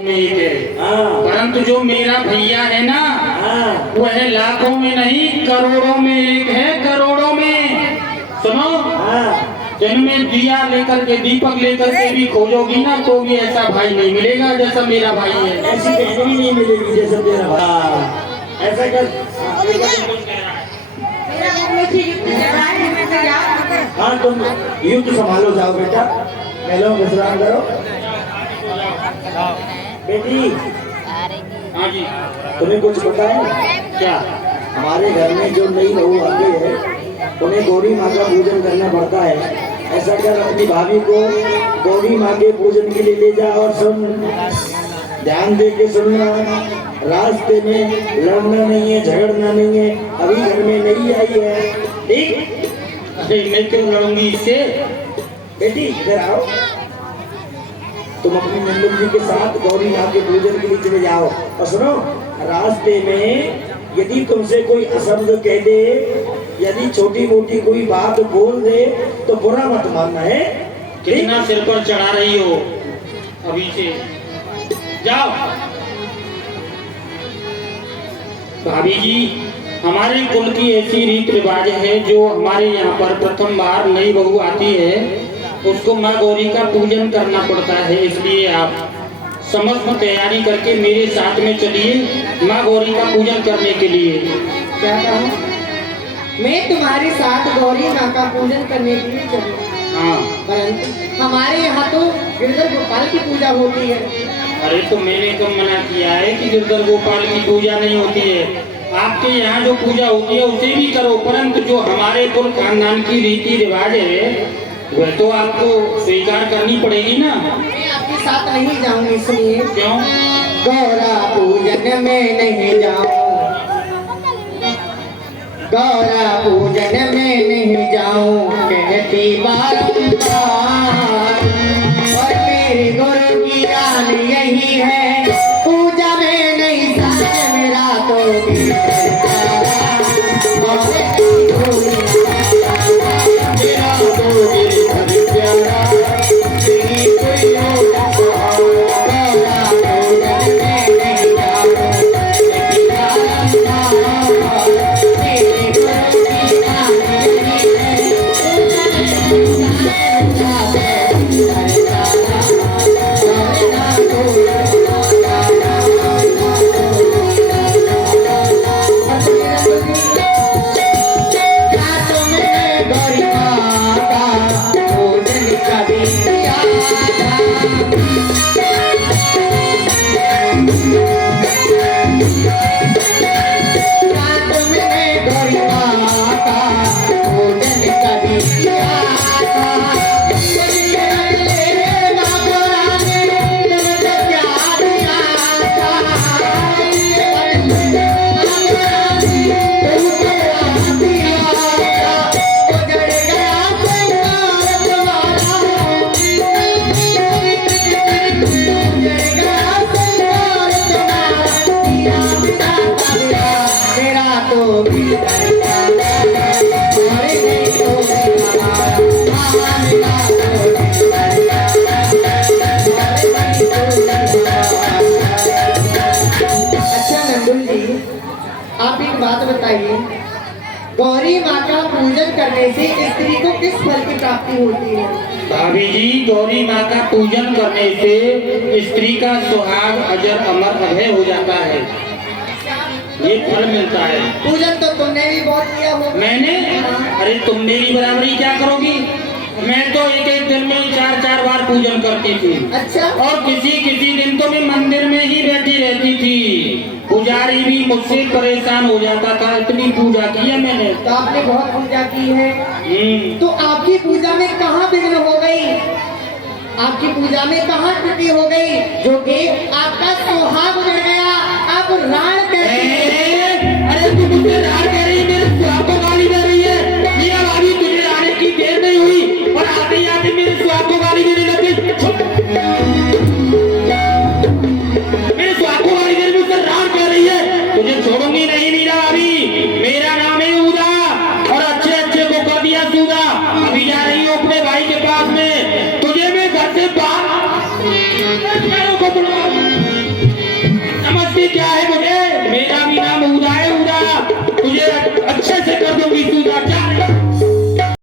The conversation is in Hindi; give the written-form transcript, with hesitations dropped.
में एक है, परंतु जो मेरा भैया है ना वह लाखों में नहीं करोड़ों में एक है, करोड़ों में। सुनो, जिनमें दिया लेकर के दीपक लेकर के भी खोजोगी ना तो भी ऐसा भाई नहीं मिलेगा जैसा मेरा भाई है। ऐसी कहीं नहीं मिलेगी जैसा तेरा भाई। ऐसा कर। हाँ तुम युद्ध संभालो, जाओ बेटा, पहले विश्राम करो। बेटी, हाँ जी, तुम्हें कुछ पता है क्या? हमारे घर में जो नई बहू आती है उन्हें गौरी माँ का पूजन करना पड़ता है। ऐसा कर, अपनी भाभी को गौरी माँ के पूजन के लिए ले जा। और सुन, ध्यान दे के सुनना, रास्ते में लड़ना नहीं है, झगड़ना नहीं है। अभी घर में नई आई है, ठीक? अरे मैं क्यों लड़ूंगी इससे? बेटी इधर आओ, तुम अपनी नंदन जी के साथ गौरी माँ के पूजन के लिए चले जाओ। और सुनो, रास्ते में यदि तुमसे कोई अशब्द कह दे, यदि छोटी मोटी कोई बात बोल दे तो बुरा मत मानना है। कितना सिर पर चढ़ा रही हो अभी से, जाओ। भाभी जी, हमारे कुल की ऐसी रीत रिवाज है, जो हमारे यहाँ पर प्रथम बार नई बहू आती है उसको माँ गौरी का पूजन करना पड़ता है। इसलिए आप समस्त तैयारी करके मेरे साथ में चलिए माँ गौरी का पूजन करने के लिए। क्या कहूँ, मैं तुम्हारे साथ गौरी माँ का पूजन करने के लिए चलूँ? हाँ, परंतु हमारे यहाँ तो गिरधर गोपाल की पूजा होती है। अरे तो मैंने कब मना किया है कि गिरधर गोपाल की पूजा नहीं होती है? आपके यहाँ जो पूजा होती है उसे भी करो, परंतु जो हमारे कुल खानदान की रीति रिवाज है वह तो आपको स्वीकार करनी पड़ेगी ना। मैं आपके साथ नहीं जाऊंगी, इसलिए। क्यों? गौरा पूजन में नहीं जाऊं, गौरा पूजन में नहीं जाऊं, कहती बारंबार। और मेरे गुरु की रान यही है, पूजा में नहीं साथ मेरा तो गौरी माँ का पूजन करने से स्त्री को किस फल की प्राप्ति होती है? भाभी जी, गौरी माँ का पूजन करने से स्त्री का सुहाग अजर अमर अभय हो जाता है, ये फल मिलता है। पूजन तो तुमने भी बहुत किया होगा। मैंने? अरे तुम मेरी बराबरी क्या करोगी? मैं तो एक एक दिन में 4-4 बार पूजन करती थी। अच्छा। और किसी किसी दिन तो मैं मंदिर में ही बैठी रहती थी, पुजारी भी मुझसे परेशान हो जाता था, इतनी पूजा की है मैंने। तो आपने बहुत पूजा की है, तो आपकी पूजा में कहाँ विघ्न हो गई? आपकी पूजा में कहाँ त्रुटि हो गई जो कि आपका सुहाग उजड़ गया? आप राण कहते हैं। अरे तू मुझे राण कह रही है, मेरे सुहाग को गाली दे रही है। मेरा भाभी तुझे आने की देर नहीं हुई और आते ही आते मेरे सुहाग को गाली देने लगी। मेरे सुहाग को गाली देने मुझसे राण कह रही है, तुझे छोड़ूंगी नहीं मीरा भाभी। मेरा नाम है उदा और अच्छे अच्छे को कर दिया सूदा। अभी जा रही हूँ अपने भाई के पास में, तुझे मैं घर से बाहर को बुला जानती क्या है मुझे? मेरा